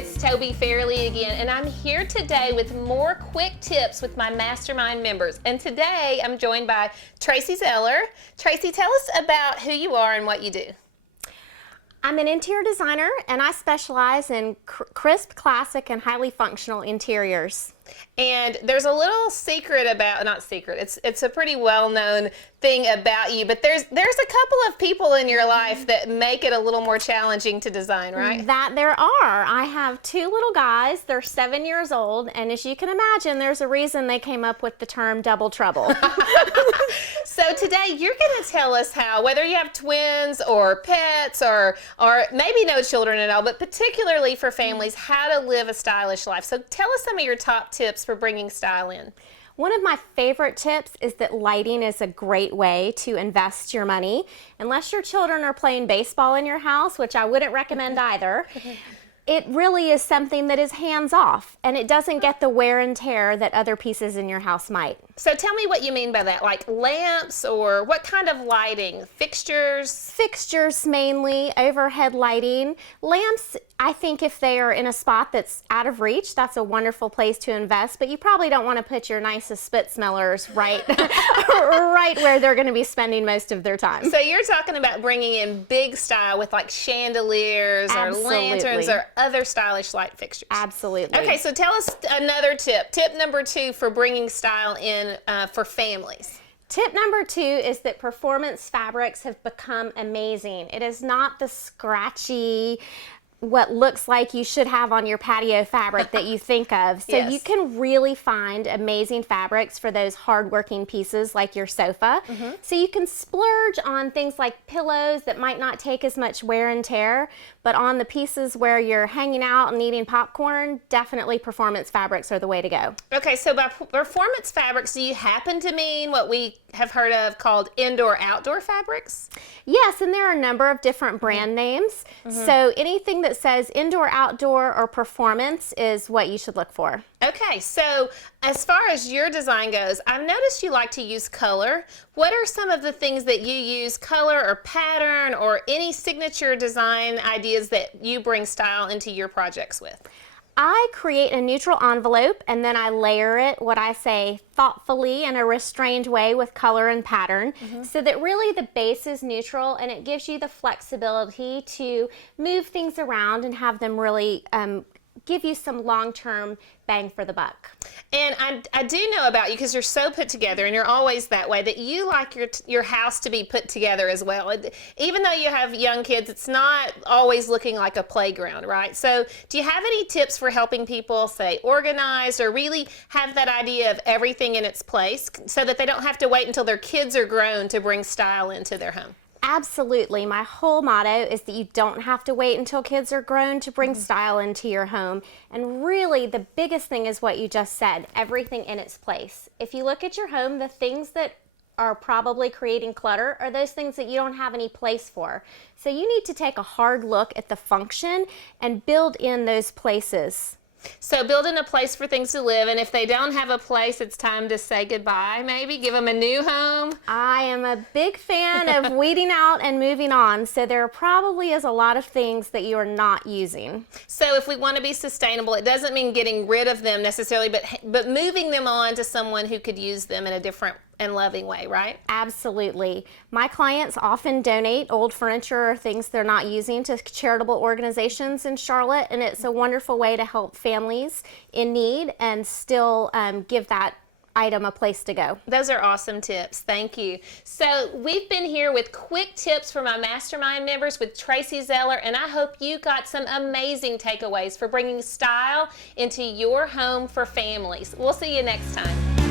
It's Toby Fairley again, and I'm here today with more quick tips with my mastermind members. And today I'm joined by Tracy Zeller. Tracy, tell us about who you are and what you do. I'm an interior designer, and I specialize in crisp, classic, and highly functional interiors. And there's a little secret about, not secret, it's a pretty well-known thing about you, but there's a couple of people in your life that make it a little more challenging to design, right? That there are. I have two little guys. They're 7 years old, and as you can imagine, there's a reason they came up with the term double trouble. So today you're going to tell us how, whether you have twins or pets or maybe no children at all, but particularly for families, how to live a stylish life. So tell us some of your top tips for bringing style in. One of my favorite tips is that lighting is a great way to invest your money. Unless your children are playing baseball in your house, which I wouldn't recommend either, it really is something that is hands-off, and it doesn't get the wear and tear that other pieces in your house might. So tell me what you mean by that, like lamps or what kind of lighting? Fixtures? Fixtures mainly, overhead lighting. Lamps, I think if they are in a spot that's out of reach, that's a wonderful place to invest, but you probably don't want to put your nicest spit smellers right, right where they're going to be spending most of their time. So you're talking about bringing in big style with like chandeliers or lanterns or other stylish light fixtures. Absolutely. Okay, so tell us another tip. Tip number 2 for bringing style in for families. Tip number 2 is that performance fabrics have become amazing. It is not the scratchy, what looks like you should have on your patio fabric that you think of. So Yes. you can really find amazing fabrics for those hard-working pieces like your sofa. So you can splurge on things like pillows that might not take as much wear and tear, but on the pieces where you're hanging out and eating popcorn, definitely performance fabrics are the way to go. Okay, so by performance fabrics, do you happen to mean what we have heard of called indoor-outdoor fabrics? Yes, and there are a number of different brand names. So anything that says indoor, outdoor, or performance is what you should look for. Okay, so as far as your design goes, I've noticed you like to use color. What are some of the things that you use, color or pattern or any signature design ideas that you bring style into your projects with? I create a neutral envelope and then I layer it, what I say, thoughtfully in a restrained way with color and pattern, so that really the base is neutral and it gives you the flexibility to move things around and have them really give you some long-term bang for the buck. And I do know about you, because you're so put together and you're always that way, that you like your house to be put together as well. Even though you have young kids, it's not always looking like a playground, right? So do you have any tips for helping people, say, organize or really have that idea of everything in its place so that they don't have to wait until their kids are grown to bring style into their home? Absolutely. My whole motto is that you don't have to wait until kids are grown to bring style into your home. And really, the biggest thing is what you just said, everything in its place. If you look at your home, the things that are probably creating clutter are those things that you don't have any place for. So you need to take a hard look at the function and build in those places. So building a place for things to live, and if they don't have a place, it's time to say goodbye, maybe give them a new home. I am a big fan of weeding out and moving on, so there probably is a lot of things that you are not using. So if we want to be sustainable, it doesn't mean getting rid of them necessarily, but moving them on to someone who could use them in a different and loving way, right? Absolutely. My clients often donate old furniture or things they're not using to charitable organizations in Charlotte, and it's a wonderful way to help families in need and still give that item a place to go. Those are awesome tips. Thank you. So we've been here with quick tips for my mastermind members with Tracy Zeller, and I hope you got some amazing takeaways for bringing style into your home for families. We'll see you next time.